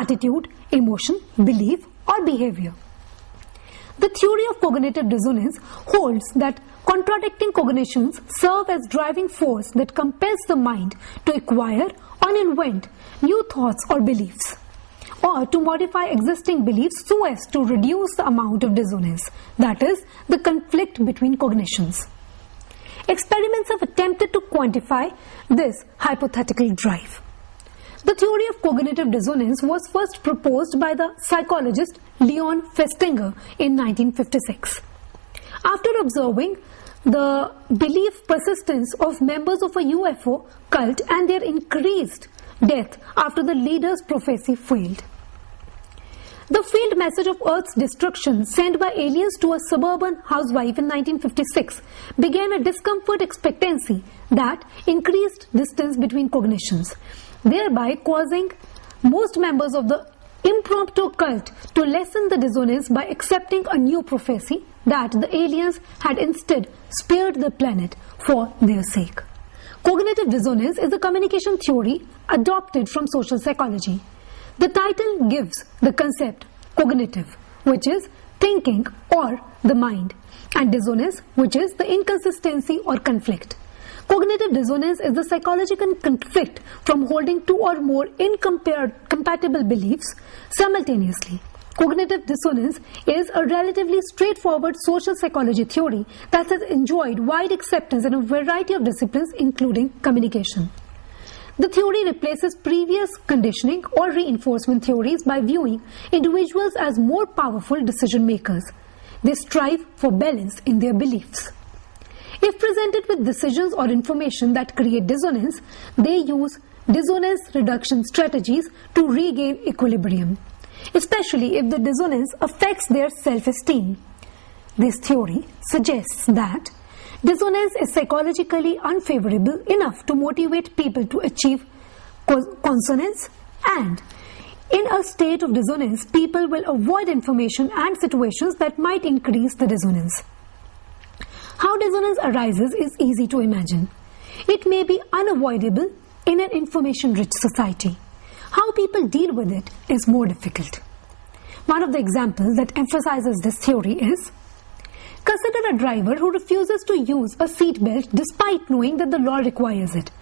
attitude, emotion, belief, or behavior. The theory of cognitive dissonance holds that contradicting cognitions serve as driving force that compels the mind to acquire or invent new thoughts or beliefs, or to modify existing beliefs so as to reduce the amount of dissonance, that is, the conflict between cognitions. Experiments have attempted to quantify this hypothetical drive. The theory of cognitive dissonance was first proposed by the psychologist Leon Festinger in 1956. After observing the belief persistence of members of a UFO cult and their increased death after the leader's prophecy failed. The failed message of Earth's destruction sent by aliens to a suburban housewife in 1956 began a discomfort expectancy that increased distance between cognitions, thereby causing most members of the impromptu cult to lessen the dissonance by accepting a new prophecy that the aliens had instead spared the planet for their sake. Cognitive dissonance is a communication theory adopted from social psychology. The title gives the concept cognitive, which is thinking or the mind, and dissonance, which is the inconsistency or conflict. Cognitive dissonance is the psychological conflict from holding two or more incompatible beliefs simultaneously. Cognitive dissonance is a relatively straightforward social psychology theory that has enjoyed wide acceptance in a variety of disciplines, including communication. The theory replaces previous conditioning or reinforcement theories by viewing individuals as more powerful decision makers. They strive for balance in their beliefs. If presented with decisions or information that create dissonance, they use dissonance reduction strategies to regain equilibrium, especially if the dissonance affects their self-esteem. This theory suggests that dissonance is psychologically unfavorable enough to motivate people to achieve consonance, and in a state of dissonance, people will avoid information and situations that might increase the dissonance. How dissonance arises is easy to imagine. It may be unavoidable in an information-rich society. How people deal with it is more difficult. One of the examples that emphasizes this theory is: consider a driver who refuses to use a seat belt despite knowing that the law requires it,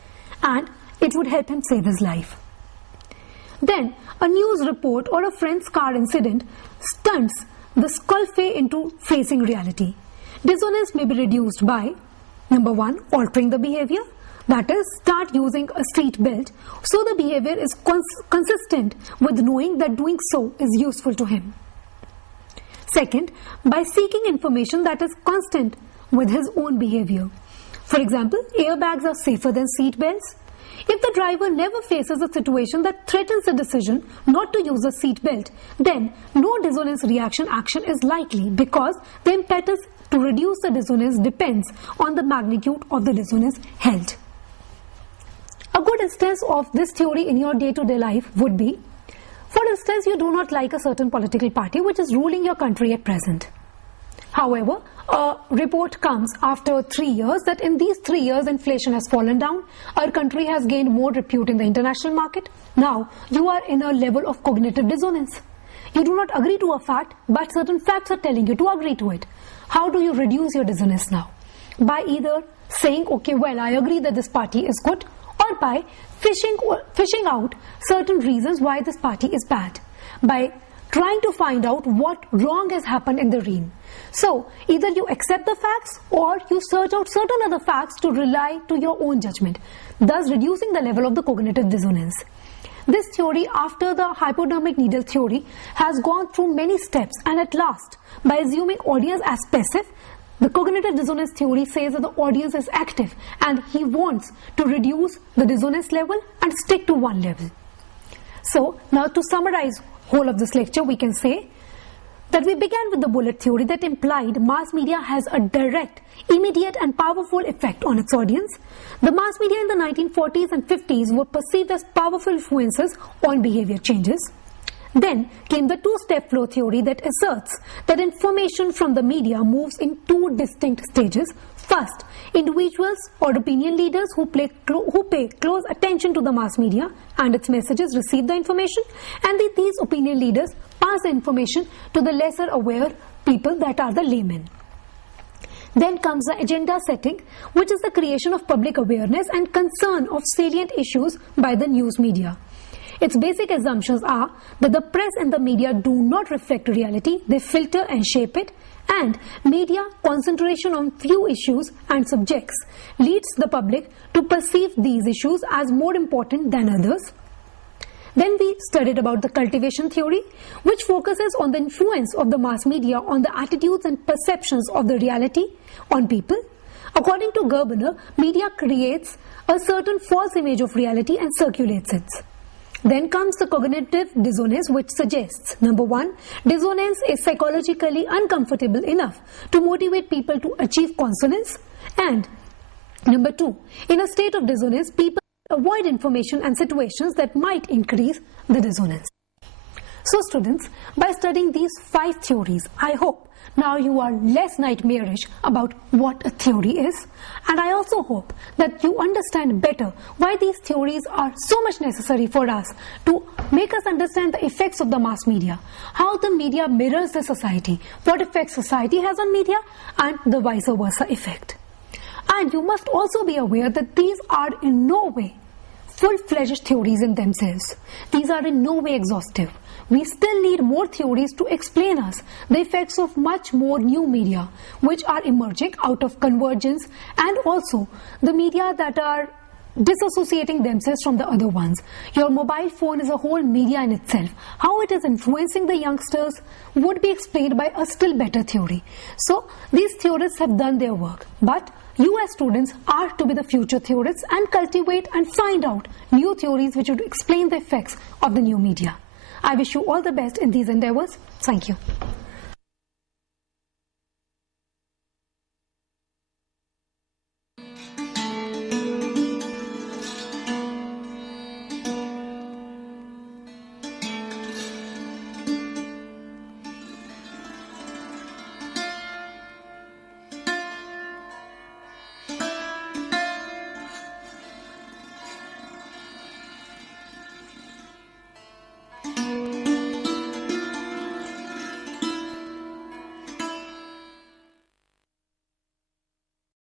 and it would help him save his life. Then, a news report or a friend's car incident stunts the skull-face into facing reality. Dissonance may be reduced by, number one, altering the behavior, that is, start using a seat belt so the behavior is consistent with knowing that doing so is useful to him. Second, by seeking information that is constant with his own behavior. For example, airbags are safer than seat belts. If the driver never faces a situation that threatens the decision not to use a seat belt, then no dissonance action is likely, because the impetus to reduce the dissonance depends on the magnitude of the dissonance held. A good instance of this theory in your day-to-day life would be, for instance, you do not like a certain political party which is ruling your country at present. However, a report comes after 3 years that in these 3 years inflation has fallen down, our country has gained more repute in the international market. Now, you are in a level of cognitive dissonance. You do not agree to a fact, but certain facts are telling you to agree to it. How do you reduce your dissonance now? By either saying, okay, well, I agree that this party is good, or by fishing out certain reasons why this party is bad, by trying to find out what wrong has happened in the reign. So, either you accept the facts or you search out certain other facts to rely to your own judgment, thus reducing the level of the cognitive dissonance. This theory, after the hypodermic needle theory, has gone through many steps, and at last, by assuming audience as passive, the cognitive dissonance theory says that the audience is active and he wants to reduce the dissonance level and stick to one level. So, now to summarize whole of this lecture, we can say that we began with the bullet theory that implied mass media has a direct, immediate and powerful effect on its audience. The mass media in the 1940s and 50s were perceived as powerful influences on behavior changes. Then came the two-step flow theory that asserts that information from the media moves in two distinct stages. First, individuals or opinion leaders who pay close attention to the mass media and its messages receive the information, and these opinion leaders pass the information to the lesser aware people, that are the laymen. Then comes the agenda setting, which is the creation of public awareness and concern of salient issues by the news media. Its basic assumptions are that the press and the media do not reflect reality, they filter and shape it, and media concentration on few issues and subjects leads the public to perceive these issues as more important than others. Then we studied about the cultivation theory, which focuses on the influence of the mass media on the attitudes and perceptions of the reality on people. According to Gerbener, media creates a certain false image of reality and circulates it. Then comes the cognitive dissonance, which suggests, number one, dissonance is psychologically uncomfortable enough to motivate people to achieve consonance, and number two, in a state of dissonance, people avoid information and situations that might increase the dissonance. So students, by studying these 5 theories, I hope now you are less nightmarish about what a theory is, and I also hope that you understand better why these theories are so much necessary for us to make us understand the effects of the mass media, how the media mirrors the society, what effect society has on media, and the vice versa effect. And you must also be aware that these are in no way full-fledged theories in themselves. These are in no way exhaustive. We still need more theories to explain us the effects of much more new media which are emerging out of convergence, and also the media that are disassociating themselves from the other ones. Your mobile phone is a whole media in itself. How it is influencing the youngsters would be explained by a still better theory. So these theorists have done their work, but you as students are to be the future theorists and cultivate and find out new theories which would explain the effects of the new media. I wish you all the best in these endeavors. Thank you.